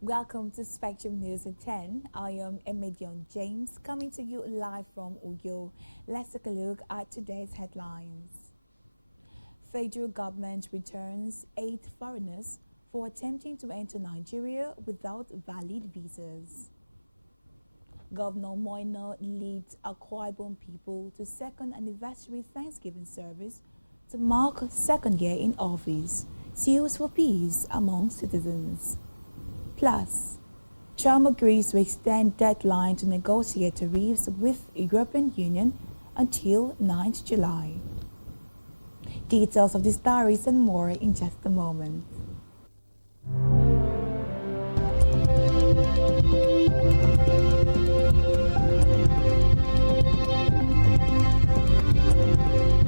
Welcome to Spectrum News at 10. I am Emedion James coming to you live from Uyo. Let's take a look at today's headlines. Federal government returns 8 foreigners for attempting to enter Nigeria without valid visas. Governor Moina leads Akwa Ibom people to second anniversary Thanksgiving service to mark second year in office, sues for peace among citizens. Plus, Trump agrees to extend deadline to negotiate tariffs with European Union until 9th July. Details of the stories and more in just a moment.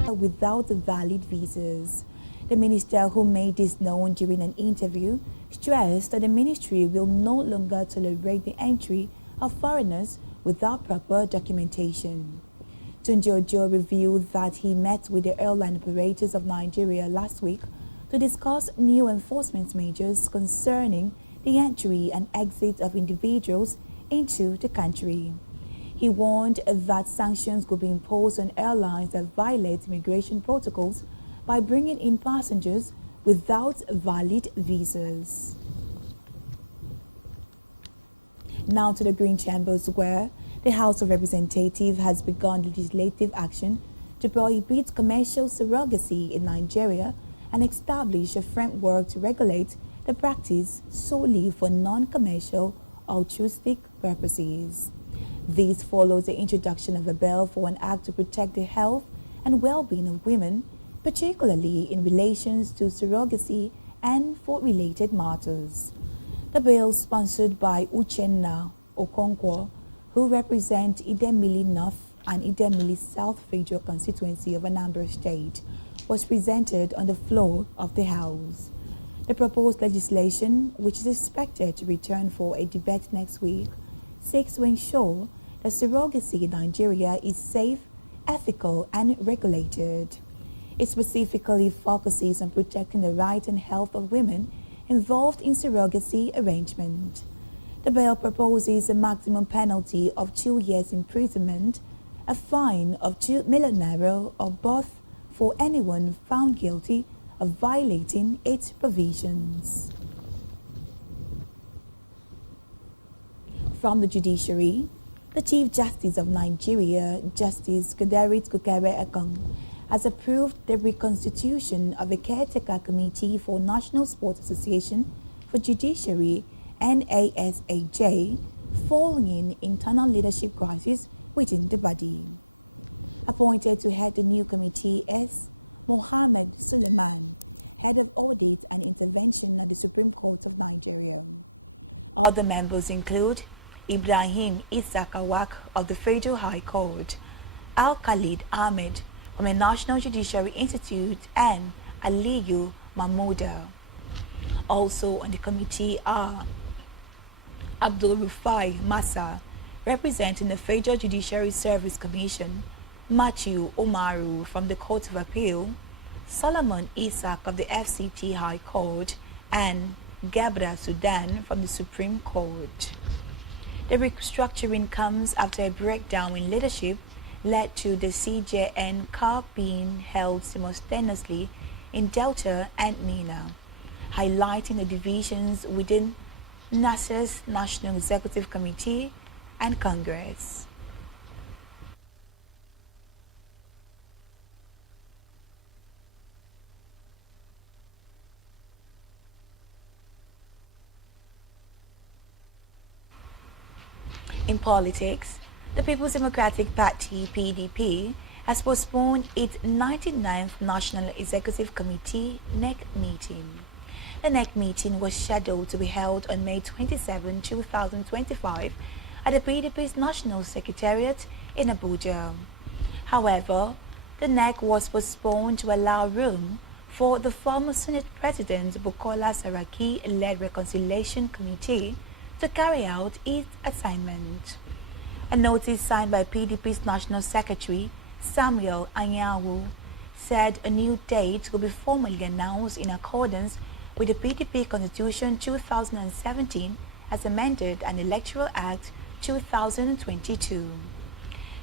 Without valid visas. The minister, who made this known during an interview, stressed that the ministry will no longer tolerate the entry of foreigners without proper documentation. Tunji Ojo revealed that he met with the airline operators of Nigeria last week to discuss new enforcement measures concerning the entry and exit of individuals into the country. He warned that sanctions could be imposed on airlines that violate immigration protocols by bringing in passengers without valid visas. Now to the Green Chambers, where the House of Representatives has begun legislative action to prohibit commercial surrogacy in Nigeria and establish a framework to regulate the practice solely for non-commercial altruistic purposes. This follows the introduction of a bill for an act to protect the health and well-being of women, particularly in relations to surrogacy and for related matters. The bill, sponsored by Uchenna Okonkwo, who represents Idemili North and Idemili South Federal Constituency of Anambra State, was presented on the floor of the House. The proposed legislation, which is expected to return for a debate next week, seeks to ensure that surrogacy in Nigeria is safe, ethical, and regulated. It specifically focuses on protecting the right and health of women involved in surrogacy arrangement. The bill proposes a maximum penalty of 2 years imprisonment, a fine of 2 million naira or both for anyone found guilty of violating its provisions. From the judiciary, the Chief Justice of Nigeria, Justice Kudirat Kukere-Ekong, has approved the reconstitution of a caretaker committee for National Sports Association for Judiciary (NASAJ) following internal leadership crisis within the body. Appointed to head the new committee is Mohammed Suleiman, Head of Audit and Intervention at the Supreme Court of Nigeria. Other members include Ibrahim Isaac Awak of the Federal High Court, Al-Khalid Ahmed from the National Judiciary Institute, and Aliyu Mahmouda. Also on the committee are Abdul Rufai Massa, representing the Federal Judiciary Service Commission, Matthew Omaru from the Court of Appeal, Solomon Isaac of the FCT High Court, and Gabra Sudan from the Supreme Court. The restructuring comes after a breakdown in leadership led to the CJN CAR being held simultaneously in Delta and Mina, highlighting the divisions within NASA's National Executive Committee and Congress. In politics, the People's Democratic Party (PDP) has postponed its 99th National Executive Committee (NEC) meeting. The NEC meeting was scheduled to be held on May 27, 2025 at the PDP's National Secretariat in Abuja. However, the NEC was postponed to allow room for the former Senate President Bukola Saraki-led Reconciliation Committee to carry out its assignment. A notice signed by PDP's National Secretary, Samuel Anyanwu, said a new date will be formally announced in accordance with the PDP Constitution 2017 has amended an Electoral Act 2022.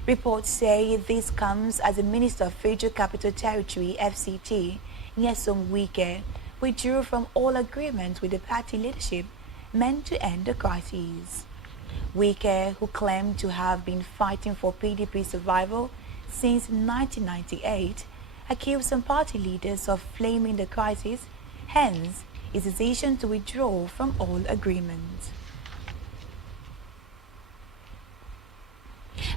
Reports say this comes as the Minister of Federal Capital Territory (FCT), Nyesom Wike, withdrew from all agreements with the party leadership meant to end the crisis. Wike, who claimed to have been fighting for PDP survival since 1998, accused some party leaders of flaming the crisis, hence his decision to withdraw from all agreements.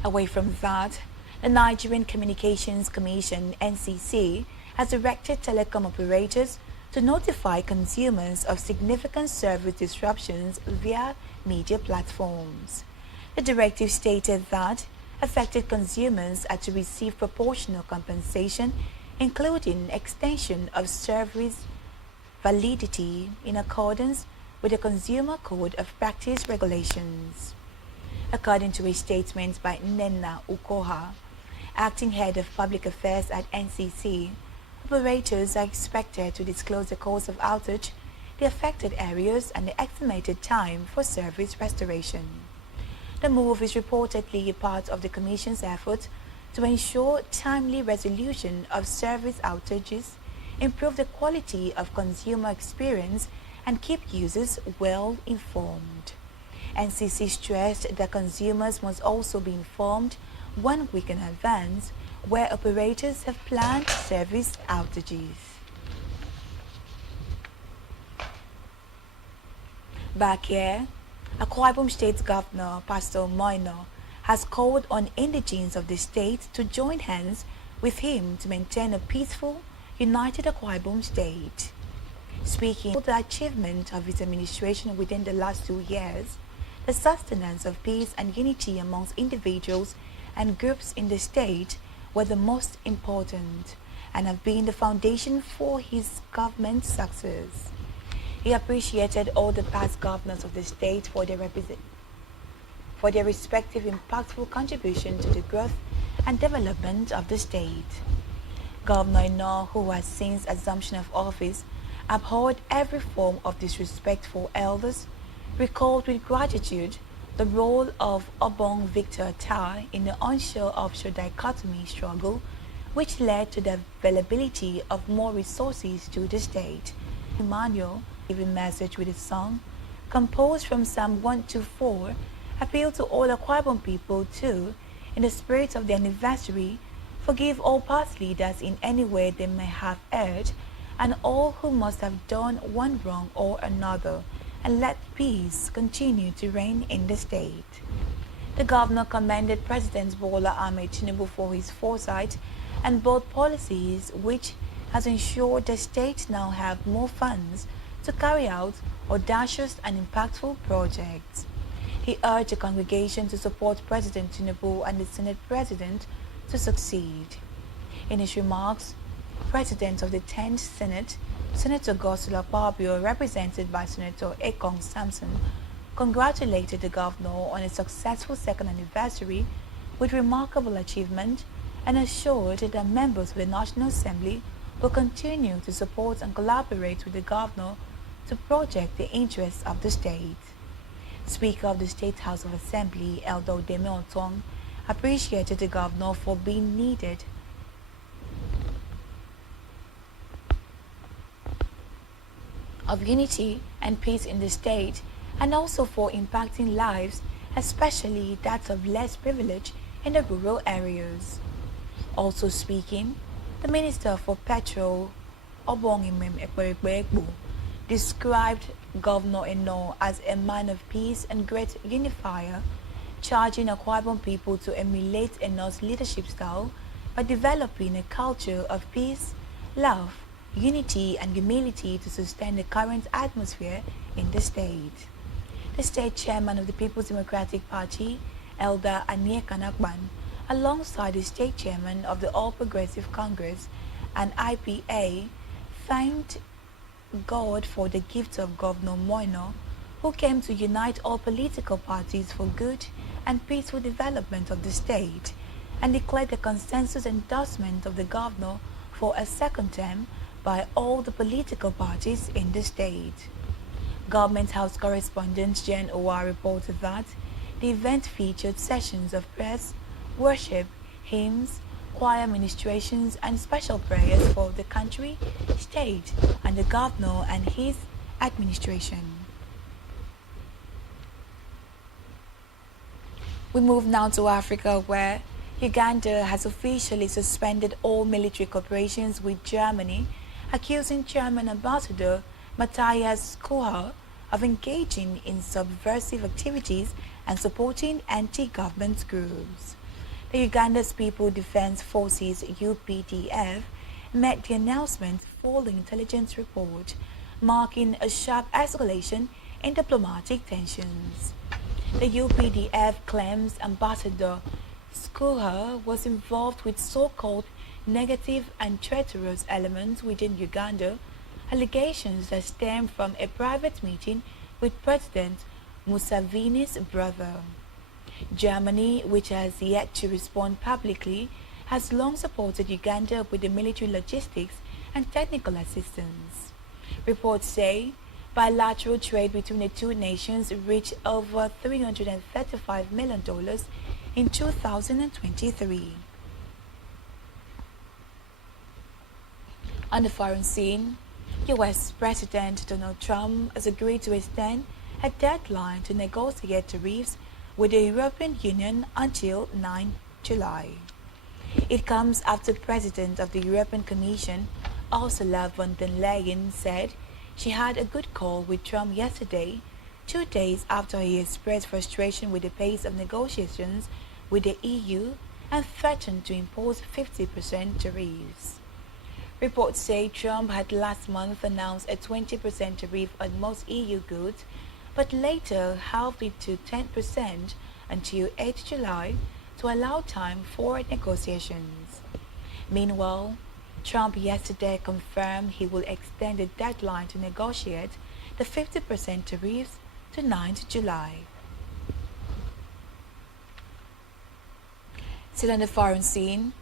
Away from that, the Nigerian Communications Commission (NCC) has directed telecom operators to notify consumers of significant service disruptions via media platforms. The directive stated that affected consumers are to receive proportional compensation, including extension of service validity in accordance with the Consumer Code of Practice regulations. According to a statement by Nnenna Ukoha, acting head of public affairs at NCC, operators are expected to disclose the cause of outage, the affected areas, and the estimated time for service restoration. The move is reportedly a part of the Commission's effort to ensure timely resolution of service outages, improve the quality of consumer experience, and keep users well informed. NCC stressed that consumers must also be informed 1 week in advance where operators have planned service outages. Back here, Akwa Ibom State Governor Pastor Moino has called on indigenes of the state to join hands with him to maintain a peaceful, united Akwa Ibom State. Speaking of the achievement of his administration within the last 2 years, the sustenance of peace and unity amongst individuals and groups in the state were the most important and have been the foundation for his government's success. He appreciated all the past governors of the state for their respective impactful contribution to the growth and development of the state. Governor Eno, who has since assumption of office abhorred every form of disrespect for elders, recalled with gratitude the role of Obong Victor Atai in the onshore-offshore dichotomy struggle, which led to the availability of more resources to the state. Emmanuel, giving message with a song, composed from Psalm 124, appealed to all Akwa Ibom people to, in the spirit of the anniversary, forgive all past leaders in any way they may have erred, and all who must have done one wrong or another, and let peace continue to reign in the state. The governor commended President Bola Ahmed Tinubu for his foresight and bold policies, which has ensured the state now have more funds to carry out audacious and impactful projects. He urged the congregation to support President Tinubu and the Senate President to succeed. In his remarks, President of the 10th Senate, Senator Godswill Akpabio, represented by Senator Ekong Samson, congratulated the governor on his successful second anniversary with remarkable achievement and assured that members of the National Assembly will continue to support and collaborate with the governor to project the interests of the state. Speaker of the State House of Assembly, Elder Odeme Otong, appreciated the governor for being needed of unity and peace in the state, and also for impacting lives, especially that of less privilege in the rural areas. Also speaking, the Minister for Petrol, Obongimem Ekwerekweekbo, described Governor Eno as a man of peace and great unifier, charging Akwa Ibom people to emulate Eno's leadership style by developing a culture of peace, love, unity and humility to sustain the current atmosphere in the state. The state chairman of the People's Democratic Party, Elder Anie Kanakban, alongside the state chairman of the All Progressive Congress and IPA, thanked God for the gift of Governor Moino, who came to unite all political parties for good and peaceful development of the state, and declared the consensus endorsement of the governor for a second term by all the political parties in the state. Government House correspondent Jen Owa reported that the event featured sessions of press, worship, hymns, choir ministrations and special prayers for the country, state and the governor and his administration. We move now to Africa, where Uganda has officially suspended all military cooperations with Germany, accusing German Ambassador Matthias Kuha of engaging in subversive activities and supporting anti-government groups. The Uganda's People Defense Forces UPDF made the announcement following intelligence report, marking a sharp escalation in diplomatic tensions. The UPDF claims Ambassador Skuha was involved with so-called negative and traitorous elements within Uganda, allegations that stem from a private meeting with President Museveni's brother. Germany, which has yet to respond publicly, has long supported Uganda with the military logistics and technical assistance. Reports say bilateral trade between the two nations reached over $335 million in 2023. On the foreign scene, U.S. President Donald Trump has agreed to extend a deadline to negotiate tariffs with the European Union until 9 July. It comes after President of the European Commission, Ursula von der Leyen, said she had a good call with Trump yesterday, 2 days after he expressed frustration with the pace of negotiations with the EU and threatened to impose 50% tariffs. Reports say Trump had last month announced a 20% tariff on most EU goods, but later halved it to 10% until 8 July to allow time for negotiations. Meanwhile, Trump yesterday confirmed he will extend the deadline to negotiate the 50% tariffs to 9 July. Still on the foreign scene,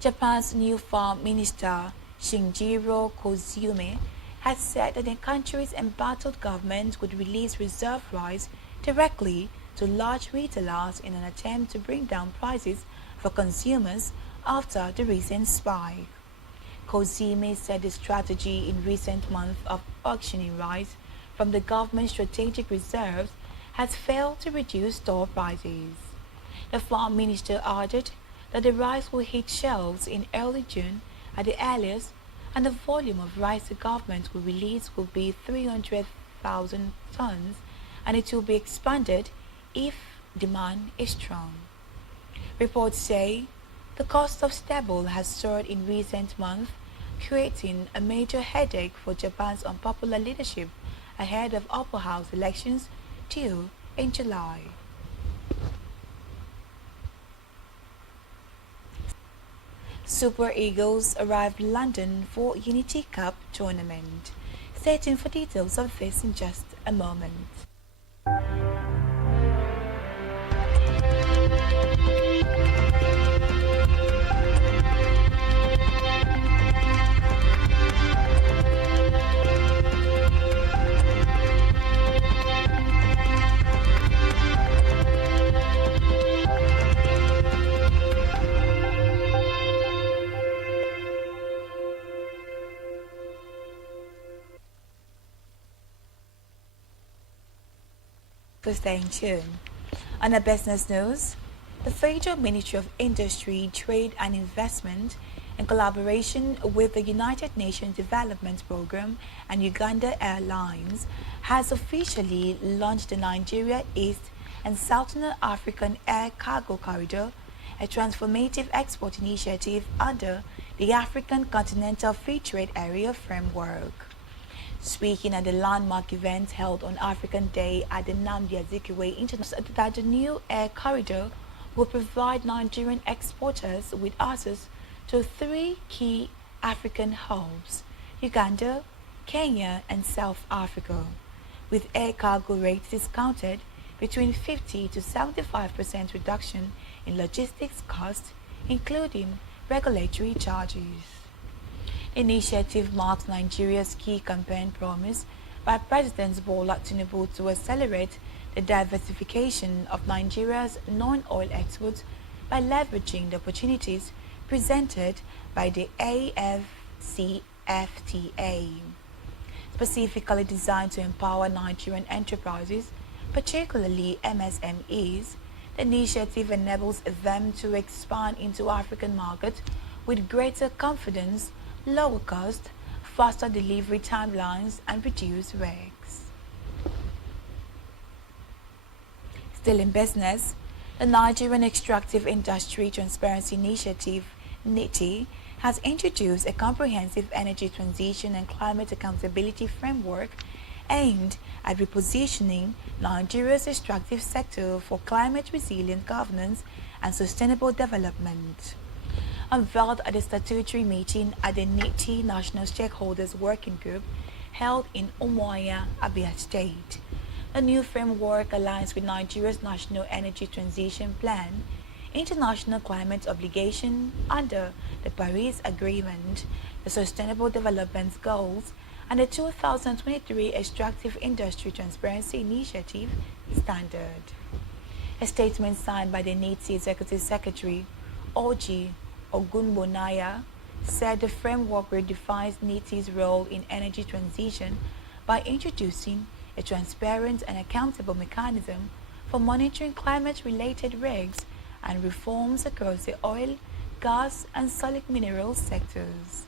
Japan's new Foreign Minister Shinjiro Koizumi has said that the country's embattled government would release reserve rice directly to large retailers in an attempt to bring down prices for consumers after the recent spike. Koizumi said the strategy in recent months of auctioning rice from the government's strategic reserves has failed to reduce store prices. The Foreign Minister added that the rice will hit shelves in early June at the earliest, and the volume of rice the government will release will be 300,000 tons, and it will be expanded if demand is strong. Reports say the cost of stable has soared in recent months, creating a major headache for Japan's unpopular leadership ahead of upper house elections due in July. Super Eagles arrived London for Unity Cup tournament. Stay tuned for details of this in just a moment. For staying tuned. On a business news, the Federal Ministry of Industry, Trade and Investment, in collaboration with the United Nations Development Programme and Uganda Airlines, has officially launched the Nigeria East and Southern African Air Cargo Corridor, a transformative export initiative under the African Continental Free Trade Area framework. Speaking at the landmark event held on African Day at the Nnamdi Azikiwe International, that the new air corridor will provide Nigerian exporters with access to 3 key African hubs, Uganda, Kenya and South Africa, with air cargo rates discounted between 50 to 75% reduction in logistics costs, including regulatory charges. The initiative marks Nigeria's key campaign promise by President Bola Tinubu to accelerate the diversification of Nigeria's non-oil exports by leveraging the opportunities presented by the AFCFTA. Specifically designed to empower Nigerian enterprises, particularly MSMEs, the initiative enables them to expand into African markets with greater confidence, lower cost, faster delivery timelines, and reduced risks. Still in business, the Nigerian Extractive Industry Transparency Initiative, NITI, has introduced a comprehensive energy transition and climate accountability framework aimed at repositioning Nigeria's extractive sector for climate-resilient governance and sustainable development. Unveiled at a statutory meeting at the NITI National Stakeholders Working Group held in Umuahia, Abia State, the new framework aligns with Nigeria's National Energy Transition Plan, international climate obligation under the Paris Agreement, the Sustainable Development Goals, and the 2023 Extractive Industry Transparency Initiative standard. A statement signed by the NITI Executive Secretary, Oji Ogunbonaya, said the framework redefines NITI's role in energy transition by introducing a transparent and accountable mechanism for monitoring climate-related risks and reforms across the oil, gas, and solid mineral sectors.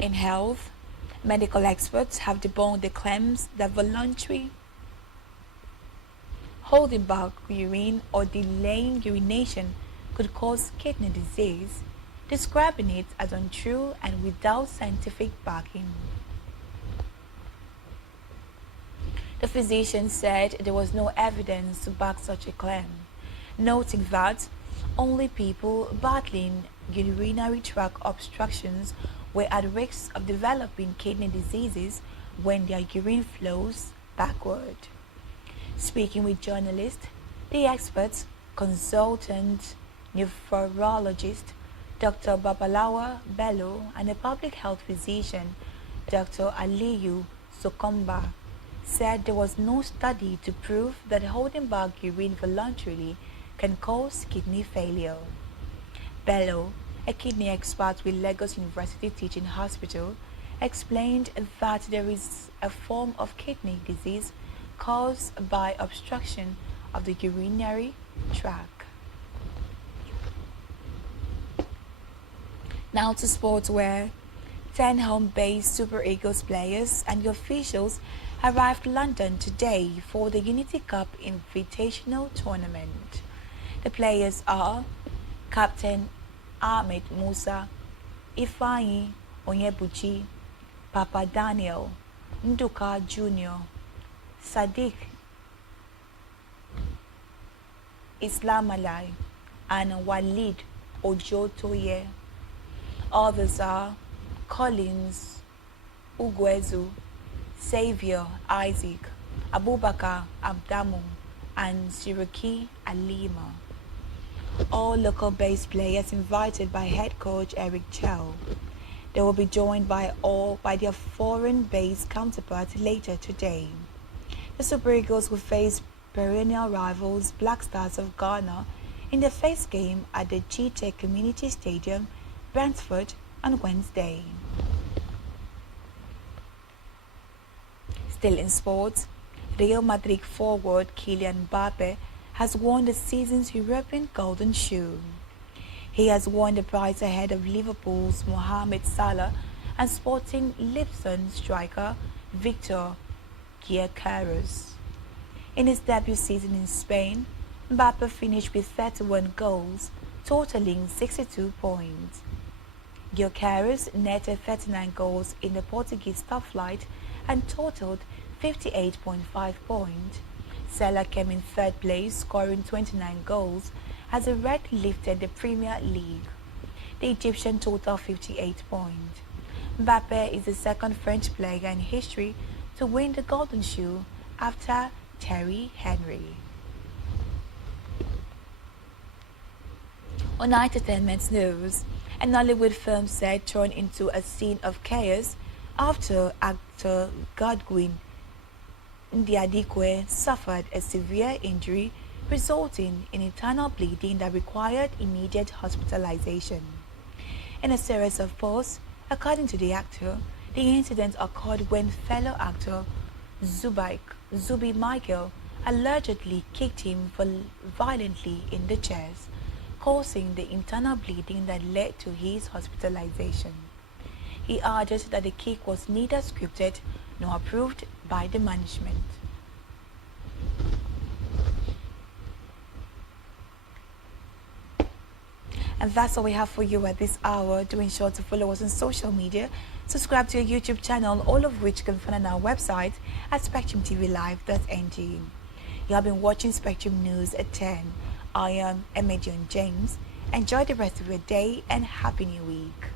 In health, medical experts have debunked the claims that voluntary holding back urine or delaying urination could cause kidney disease, describing it as untrue and without scientific backing. The physician said there was no evidence to back such a claim, noting that only people battling urinary tract obstructions were at risk of developing kidney diseases when their urine flows backward. Speaking with journalists, the expert, consultant nephrologist Dr. Babalawa Bello and a public health physician, Dr. Aliyu Sokomba, said there was no study to prove that holding back urine voluntarily can cause kidney failure. Bello, a kidney expert with Lagos University Teaching Hospital, explained that there is a form of kidney disease caused by obstruction of the urinary tract. Now to sports, where 10 home-based Super Eagles players and officials arrived London today for the Unity Cup Invitational Tournament. The players are Captain Ahmed Musa, Ifeanyi Onyebuchi, Papa Daniel, Nduka Jr., Sadiq Islamalai, and Walid Ojotoye. Others are Collins Ugwezu, Xavier Isaac, Abubakar Abdamu, and Siroki Alima. All local-based players invited by head coach Eric Chell. They will be joined by their foreign-based counterparts later today. The Super Eagles will face perennial rivals Black Stars of Ghana in the first game at the GTech Community Stadium, Brentford, on Wednesday. Still in sports, Real Madrid forward Kylian Mbappe has won the season's European Golden Shoe. He has won the prize ahead of Liverpool's Mohamed Salah and Sporting Lisbon striker Victor Gyökeres. In his debut season in Spain, Mbappe finished with 31 goals, totaling 62 points. Gyökeres netted 39 goals in the Portuguese top flight and totaled 58.5 points. Salah came in third place, scoring 29 goals as the Red lifted the Premier League. The Egyptian totaled 58 points. Mbappe is the second French player in history to win the Golden Shoe after Thierry Henry. On Entertainment News, A Nollywood film set thrown into a scene of chaos after actor Godwin Ndiadikwe suffered a severe injury resulting in internal bleeding that required immediate hospitalization. In a series of posts, according to the actor, the incident occurred when fellow actor Zubi Michael allegedly kicked him violently in the chest, causing the internal bleeding that led to his hospitalization. He added that the kick was neither scripted nor approved by the management. And that's all we have for you at this hour. Do ensure to follow us on social media, subscribe to our YouTube channel, all of which you can find on our website at spectrumtvlive.ng. You have been watching Spectrum News at 10. I am Emedion James. Enjoy the rest of your day and Happy New Week.